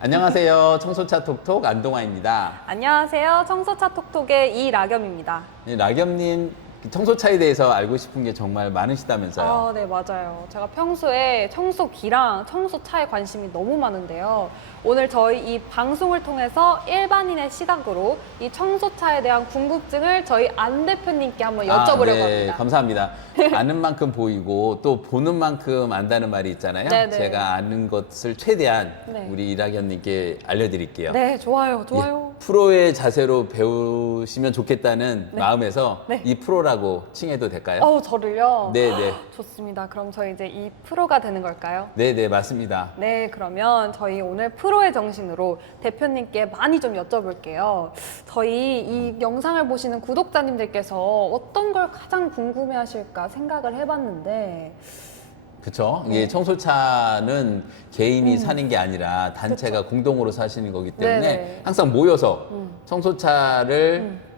안녕하세요. 청소차 톡톡 안동아입니다. 안녕하세요. 청소차 톡톡의 이라겸입니다. 라겸님, 청소차에 대해서 알고 싶은 게 정말 많으시다면서요? 네, 맞아요. 제가 평소에 청소기랑 청소차에 관심이 너무 많은데요. 오늘 저희 이 방송을 통해서 일반인의 시각으로 이 청소차에 대한 궁금증을 저희 안 대표님께 한번 여쭤보려고 네, 합니다. 감사합니다. 아는 만큼 보이고 또 보는 만큼 안다는 말이 있잖아요. 네네. 제가 아는 것을 최대한 네. 우리 이라겸님께 알려드릴게요. 네, 좋아요. 예, 프로의 자세로 배우시면 좋겠다는 네. 마음에서 네. 이 프로라고 칭해도 될까요? 저를요? 네네. 좋습니다. 그럼 저희 이제 이 프로가 되는 걸까요? 네네, 맞습니다. 네, 그러면 저희 오늘 프로의 정신으로 대표님께 많이 좀 여쭤볼게요. 저희 이 영상을 보시는 구독자님들께서 어떤 걸 가장 궁금해 하실까 생각을 해봤는데, 그렇죠. 네. 이게 청소차는 개인이 사는 게 아니라 단체가 공동으로 사시는 거기 때문에 네네. 항상 모여서 청소차를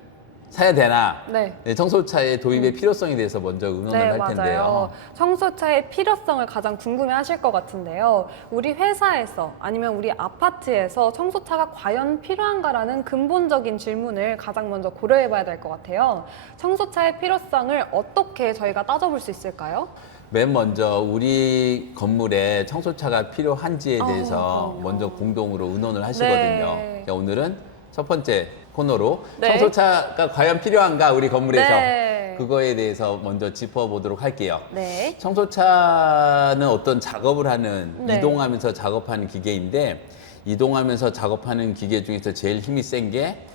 사야 되나? 네. 네, 청소차의 도입의 필요성에 대해서 먼저 의논을 할 텐데요. 청소차의 필요성을 가장 궁금해 하실 것 같은데요. 우리 회사에서 아니면 우리 아파트에서 청소차가 과연 필요한가라는 근본적인 질문을 가장 먼저 고려해 봐야 될 것 같아요. 청소차의 필요성을 어떻게 저희가 따져볼 수 있을까요? 맨 먼저 우리 건물에 청소차가 필요한지에 대해서 그럼요. 먼저 공동으로 의논을 하시거든요. 네. 그러니까 오늘은 첫 번째 코너로 네. 청소차가 과연 필요한가 우리 건물에서 네. 그거에 대해서 먼저 짚어보도록 할게요. 네. 청소차는 어떤 작업을 하는 네. 이동하면서 작업하는 기계인데 이동하면서 작업하는 기계 중에서 제일 힘이 센 게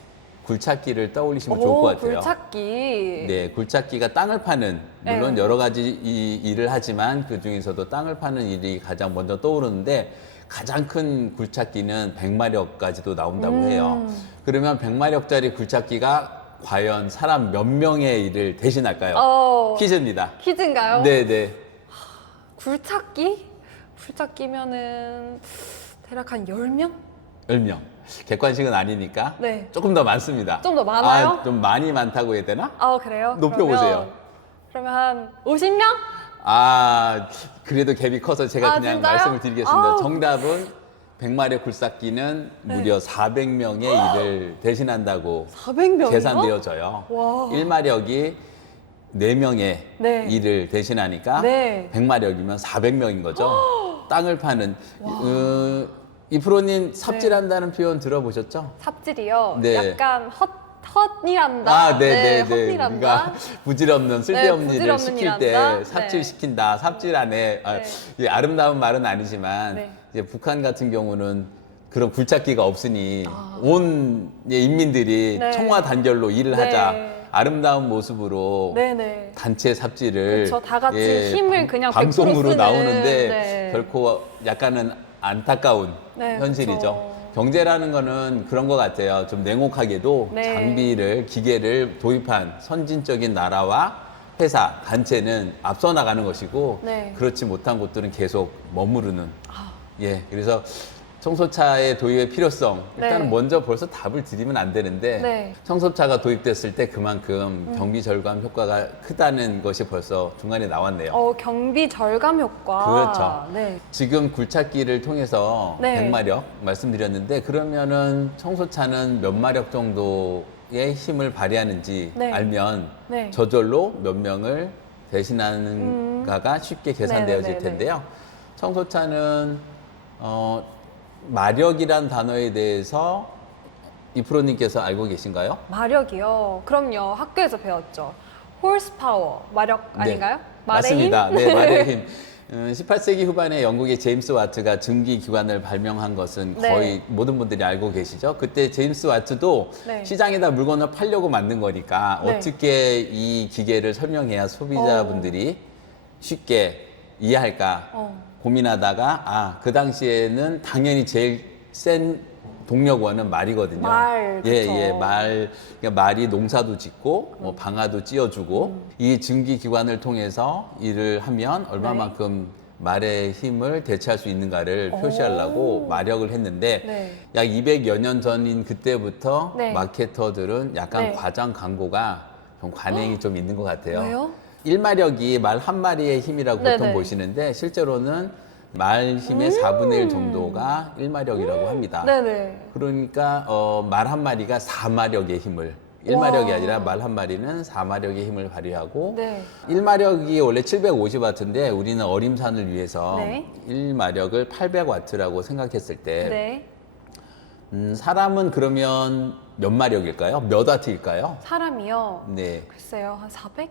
굴착기를 떠올리시면 좋을 것 같아요. 굴착기. 네, 굴착기가 땅을 파는 물론 네. 여러 가지 일을 하지만 그 중에서도 땅을 파는 일이 가장 먼저 떠오르는데 가장 큰 굴착기는 100마력까지도 나온다고 해요. 그러면 100마력짜리 굴착기가 과연 사람 몇 명의 일을 대신할까요? 퀴즈입니다. 퀴즈인가요? 네, 네. 굴착기? 굴착기면은 대략 한 10명? 10명. 객관식은 아니니까 네. 조금 더 많습니다. 좀 더 많아요? 좀 많이 많다고 해야 되나? 그래요? 높여보세요. 그러면 한 50명? 그래도 갭이 커서 제가 그냥 진짜요? 말씀을 드리겠습니다. 아우. 정답은 100마력 굴삭기는 무려 400명의 일을 대신한다고 400명이요? 계산되어져요. 와. 1마력이 4명의 네. 일을 대신하니까 네. 100마력이면 400명인 거죠. 땅을 파는. 이 프로님 삽질한다는 표현 들어보셨죠? 삽질이요? 네. 약간 헛일한다? 네네네. 헛일한다? 그러니까 부질없는 쓸데없는 네, 일을 부질없는 시킬 때 일한다? 삽질시킨다, 삽질하네. 네. 이게 아름다운 말은 아니지만 네. 이제 북한 같은 경우는 그런 굴착기가 없으니 온 인민들이 네. 청와 단결로 일을 네. 하자. 아름다운 모습으로 네네. 단체 삽질을 그쵸, 다 같이 힘을 그냥 100% 방송으로 쓰는, 나오는데 네. 결코 약간은 안타까운 네, 현실이죠. 그쵸. 경제라는 거는 그런 것 같아요. 좀 냉혹하게도 네. 장비를, 기계를 도입한 선진적인 나라와 회사, 단체는 앞서 나가는 것이고 네. 그렇지 못한 곳들은 계속 머무르는. 예, 그래서 청소차의 도입의 필요성 일단은 네. 먼저 벌써 답을 드리면 안 되는데 네. 청소차가 도입됐을 때 그만큼 경비 절감 효과가 크다는 것이 벌써 중간에 나왔네요. 경비 절감 효과. 그렇죠. 네. 지금 굴착기를 통해서 네. 100마력 말씀드렸는데 그러면은 청소차는 몇 마력 정도의 힘을 발휘하는지 네. 알면 네. 저절로 몇 명을 대신하는가가 쉽게 계산되어질 네네네네. 텐데요. 청소차는 마력이란 단어에 대해서 이 프로님께서 알고 계신가요? 마력이요? 그럼요. 학교에서 배웠죠. 홀스파워, 마력 아닌가요? 말의 힘? 맞습니다. 네, 말의 힘. 18세기 후반에 영국의 제임스 와트가 증기 기관을 발명한 것은 네. 거의 모든 분들이 알고 계시죠. 그때 제임스 와트도 네. 시장에다 물건을 팔려고 만든 거니까 네. 어떻게 이 기계를 설명해야 소비자분들이 쉽게 이해할까 고민하다가 그 당시에는 당연히 제일 센 동력원은 말이거든요. 말, 그쵸. 그러니까 말이 농사도 짓고 뭐 방아도 찧어주고 이 증기 기관을 통해서 일을 하면 얼마만큼 말의 힘을 대체할 수 있는가를 표시하려고 마력을 했는데 네. 약 200여 년 전인 그때부터 네. 마케터들은 약간 네. 과장 광고가 좀 관행이 좀 있는 것 같아요. 왜요? 1마력이 말 한 마리의 힘이라고 네네. 보통 보시는데 실제로는 말 힘의 4분의 1 정도가 1마력이라고 합니다. 네네. 그러니까 말 한 마리가 4마력의 힘을 1마력이 아니라 말 한 마리는 4마력의 힘을 발휘하고 네. 1마력이 원래 750W인데 우리는 어림산을 위해서 네. 1마력을 800W라고 생각했을 때 네. 사람은 그러면 몇 마력일까요? 몇 와트일까요? 사람이요? 네, 글쎄요, 한 400?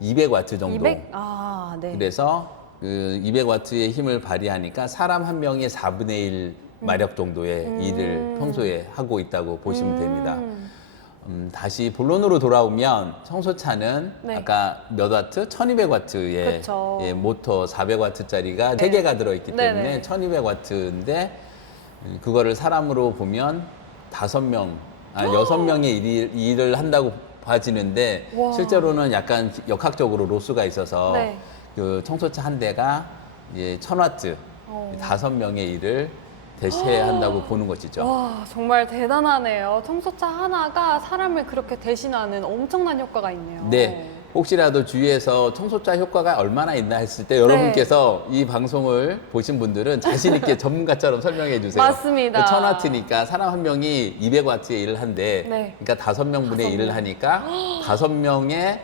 200W 정도. 200? 아, 네. 그래서 그 200W의 힘을 발휘하니까 사람 한 명의 4분의 1 마력 정도의 일을 평소에 하고 있다고 보시면 됩니다. 다시 본론으로 돌아오면 청소차는 네. 아까 몇 와트? 1200W의 그쵸. 예, 모터 400W짜리가 네. 3개가 들어있기 때문에 네네. 1200W인데 그거를 사람으로 보면 5명, 6명의 일을 한다고 봐지는데 와. 실제로는 약간 역학적으로 로스가 있어서 네. 그 청소차 한 대가 이제 1000W, 5명의 일을 대체한다고 보는 것이죠. 와, 정말 대단하네요. 청소차 하나가 사람을 그렇게 대신하는 엄청난 효과가 있네요. 네. 혹시라도 주위에서 청소차 효과가 얼마나 있나 했을 때 여러분께서 이 방송을 보신 분들은 자신 있게 전문가처럼 설명해 주세요. 맞습니다. 1000W니까 사람 한 명이 200W의 일을 한대. 네. 그러니까 5명분의 5명. 일을 하니까 5명의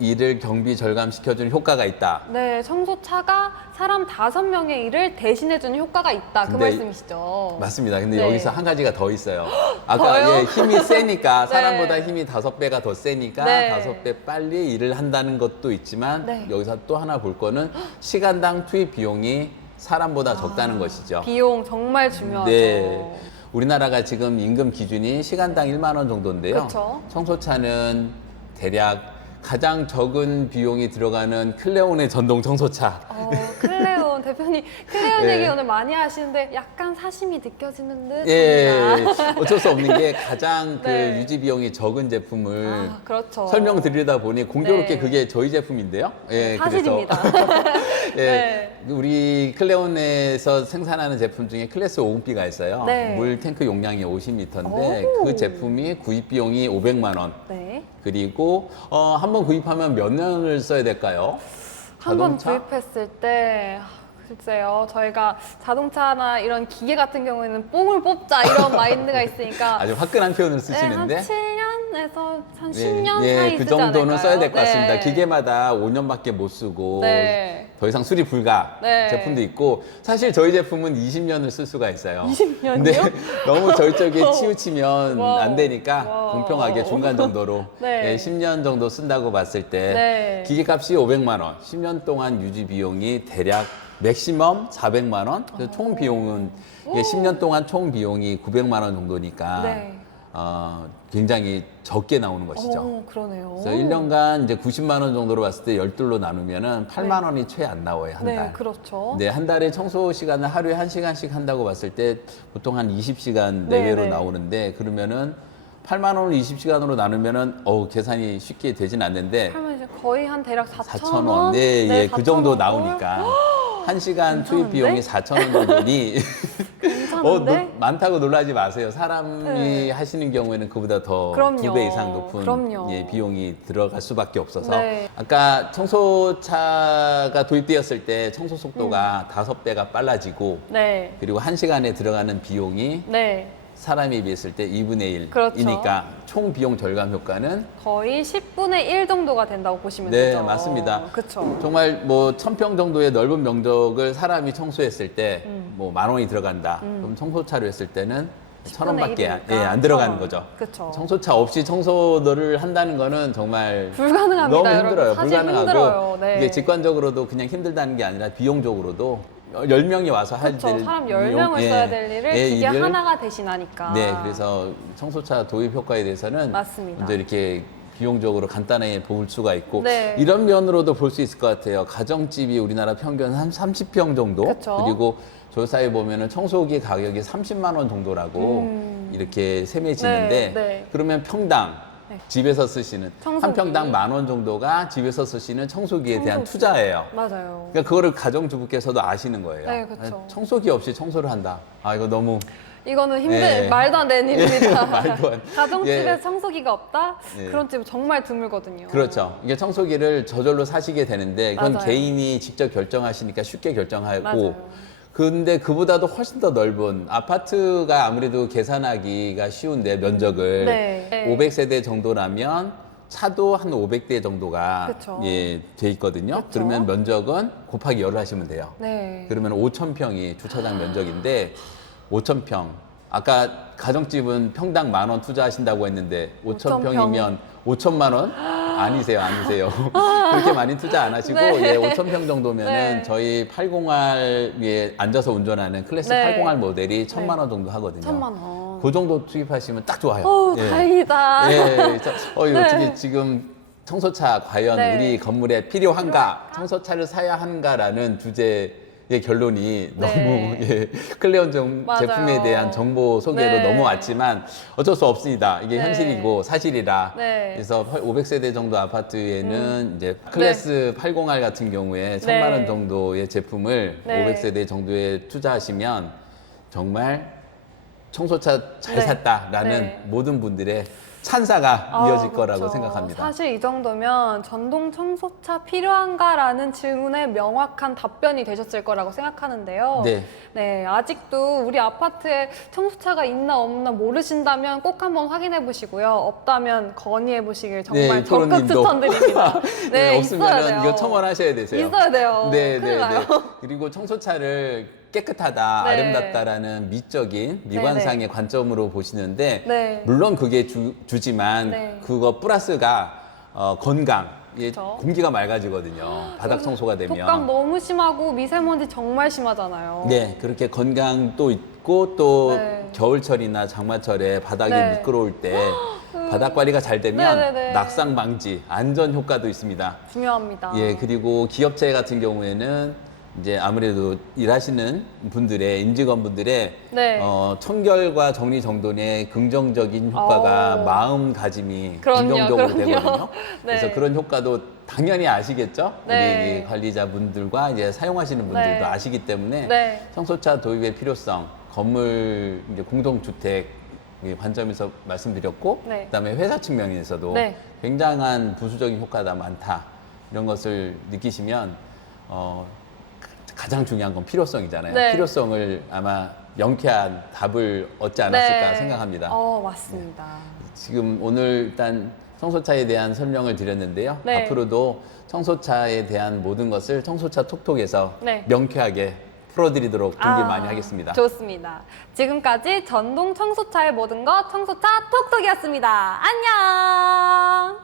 일을 경비 절감시켜주는 효과가 있다. 네, 청소차가 사람 5명의 일을 대신해주는 효과가 있다. 그 근데 말씀이시죠? 맞습니다. 근데 네. 여기서 한 가지가 더 있어요. 아까 더요? 예, 힘이 세니까 네. 사람보다 힘이 5배가 더 세니까 네. 5배 빨리 일을 한다는 것도 있지만 네. 여기서 또 하나 볼 거는 시간당 투입 비용이 사람보다 적다는 것이죠. 비용 정말 중요하죠. 네. 우리나라가 지금 임금 기준이 시간당 1만 원 정도인데요. 그쵸. 청소차는 대략 가장 적은 비용이 들어가는 클레온의 전동 청소차. 클레온 대표님, 클레온 네. 얘기 오늘 많이 하시는데 약간 사심이 느껴지는 듯. 예, 어쩔 수 없는 게 가장 그 네. 유지 비용이 적은 제품을 아, 그렇죠. 설명드리다 보니 공교롭게 네. 그게 저희 제품인데요. 예, 사실입니다. 예, 네. 우리 클레온에서 생산하는 제품 중에 클래스 5금비가 있어요. 네. 물 탱크 용량이 50리터인데 오. 그 제품이 구입 비용이 500만 원. 네. 그리고 한 번 구입하면 몇 년을 써야 될까요? 한 번 자동차? 구입했을 때 글쎄요, 저희가 자동차나 이런 기계 같은 경우에는 뽕을 뽑자 이런 마인드가 있으니까 아주 화끈한 표현을 네, 쓰시는데. 한 7년에서 한 네, 10년 예, 사이 그 쓰지 정도는 않을까요? 써야 될 것 같습니다. 네. 기계마다 5년밖에 못 쓰고 네. 더 이상 수리 불가 네. 제품도 있고 사실 저희 제품은 20년을 쓸 수가 있어요. 20년이요? 근데 너무 저희 쪽에 치우치면 와우. 안 되니까 와우. 공평하게 중간 정도로 네. 예, 10년 정도 쓴다고 봤을 때 네. 기계값이 500만 원, 10년 동안 유지 비용이 대략 맥시멈 400만 원, 그래서 총 비용은 이게 10년 동안 총 비용이 900만 원 정도니까 네. 굉장히 적게 나오는 것이죠. 그러네요. 그래서 1년간 이제 90만 원 정도로 봤을 때 12로 나누면은 8만 원이 채 안 나와요, 한 네, 달. 그렇죠. 네, 한 달에 청소 시간을 하루에 1시간씩 한다고 봤을 때 보통 한 20시간 네, 내외로 네. 나오는데 그러면은 8만 원을 20시간으로 나누면은 계산이 쉽게 되진 않는데 그러면 이제 거의 한 대략 4,000원? 4,000원. 네, 예, 그 4,000원 정도 꼴? 나오니까. 1시간 투입 괜찮은데? 비용이 4,000원 정도니 괜찮은데? 많다고 놀라지 마세요. 사람이 네. 하시는 경우에는 그보다 더 그럼요. 2배 이상 높은 그럼요. 예, 비용이 들어갈 수밖에 없어서 네. 아까 청소차가 도입되었을 때 청소 속도가 5배가 빨라지고 네. 그리고 1시간에 들어가는 비용이 네. 사람에 비했을 때 2분의 그렇죠. 1이니까 총 비용 절감 효과는 거의 10분의 1 정도가 된다고 보시면 네, 되죠. 맞습니다. 그렇죠. 정말 뭐 1000평 정도의 넓은 면적을 사람이 청소했을 때 뭐 10,000원이 들어간다. 그럼 청소차로 했을 때는 1,000원밖에 안 들어가는 거죠. 그렇죠. 청소차 없이 청소를 한다는 거는 정말 불가능합니다, 너무 여러분. 힘들어요. 사실 불가능하고 힘들어요. 네. 이게 직관적으로도 그냥 힘들다는 게 아니라 비용적으로도 10명이 와서 할 그렇죠. 일, 사람 10명을 써야 될 일을 예, 기계 일을 하나가 대신하니까. 네, 그래서 청소차 도입 효과에 대해서는 맞습니다. 먼저 이렇게 비용적으로 간단하게 볼 수가 있고 네. 이런 면으로도 볼 수 있을 것 같아요. 가정집이 우리나라 평균 한 30평 정도 그쵸. 그리고 조사에 보면은 청소기 가격이 30만 원 정도라고 이렇게 세매지는데 네, 네. 그러면 평당 네. 집에서 쓰시는 청소기. 한 평당 10,000원 정도가 집에서 쓰시는 청소기에 대한 청소기. 투자예요. 맞아요. 그러니까 그거를 가정주부께서도 아시는 거예요. 네, 그쵸. 청소기 없이 청소를 한다. 아 이거 너무 이거는 예. 말도 안 되는 일입니다. 말도 안- 가정집에 예. 청소기가 없다? 예. 그런 집은 정말 드물거든요. 그렇죠. 이게 청소기를 저절로 사시게 되는데 그건 맞아요. 개인이 직접 결정하시니까 쉽게 결정하고 맞아요. 근데 그보다도 훨씬 더 넓은 아파트가 아무래도 계산하기가 쉬운데 면적을 네. 500세대 정도라면 차도 한 500대 정도가 그쵸. 예, 돼 있거든요. 그쵸. 그러면 면적은 곱하기 열을 하시면 돼요. 네. 그러면 5,000평이 주차장 면적인데 5,000평. 아까 가정집은 평당 10,000원 투자하신다고 했는데 5,000평이면 5천만 원? 아니세요. 그렇게 많이 투자 안 하시고 네. 예, 5,000평 정도면은 네. 저희 801 위에 앉아서 운전하는 클래스 네. 801 모델이 1,000만 원 정도 하거든요. 1,000만 원. 그 정도 투입하시면 딱 좋아요. 어우, 예. 다행이다. 예, 그래서 이거 네. 어떻게 지금 청소차 과연 네. 우리 건물에 필요한가? 청소차를 사야 하는가라는 주제의 결론이 네. 너무 예, 클레온 맞아요. 제품에 대한 정보 소개로 네. 넘어왔지만 어쩔 수 없습니다. 이게 네. 현실이고 사실이라. 네. 그래서 500세대 정도 아파트에는 이제 클래스 801 같은 경우에 1,000만 원 정도의 제품을 네. 500세대 정도에 투자하시면 정말 청소차 잘 네. 샀다라는 네. 모든 분들의 찬사가 아, 이어질 거라고 그렇죠. 생각합니다. 사실 이 정도면 전동 청소차 필요한가라는 질문에 명확한 답변이 되셨을 거라고 생각하는데요. 네. 네, 아직도 우리 아파트에 청소차가 있나 없나 모르신다면 꼭 한번 확인해 보시고요. 없다면 건의해 보시길 정말 네, 적극 프로님도. 추천드립니다. 네, 있어야 없으면 돼요. 이거 첨언하셔야 되세요. 있어야 돼요. 네, 큰일 나요. 그리고 청소차를 깨끗하다, 네. 아름답다라는 미적인 미관상의 관점으로 보시는데 네. 물론 그게 주지만 네. 그거 플러스가 건강, 이게 그쵸. 공기가 맑아지거든요. 바닥 청소가 되면. 독감 너무 심하고 미세먼지 정말 심하잖아요. 네, 그렇게 건강도 있고 또 네. 겨울철이나 장마철에 바닥이 네. 미끄러울 때 바닥 관리가 잘 되면 네네네. 낙상 방지, 안전 효과도 있습니다. 중요합니다. 예, 그리고 기업체 같은 경우에는 이제 아무래도 일하시는 분들의 임직원분들의 네. 청결과 정리정돈의 긍정적인 효과가 오. 마음가짐이 그럼요, 긍정적으로 그럼요. 되거든요. 네. 그래서 그런 효과도 당연히 아시겠죠? 네. 우리 관리자분들과 이제 사용하시는 분들도 네. 아시기 때문에 네. 청소차 도입의 필요성, 건물 이제 공동주택 이 관점에서 말씀드렸고, 네. 그다음에 회사 측면에서도 네. 굉장한 부수적인 효과가 많다 이런 것을 느끼시면 가장 중요한 건 필요성이잖아요. 네. 필요성을 아마 명쾌한 답을 얻지 않았을까 네. 생각합니다. 맞습니다. 지금 오늘 일단 청소차에 대한 설명을 드렸는데요. 네. 앞으로도 청소차에 대한 모든 것을 청소차 톡톡에서 네. 명쾌하게 풀어드리도록 준비 많이 하겠습니다. 좋습니다. 지금까지 전동 청소차의 모든 것 청소차 톡톡이었습니다. 안녕!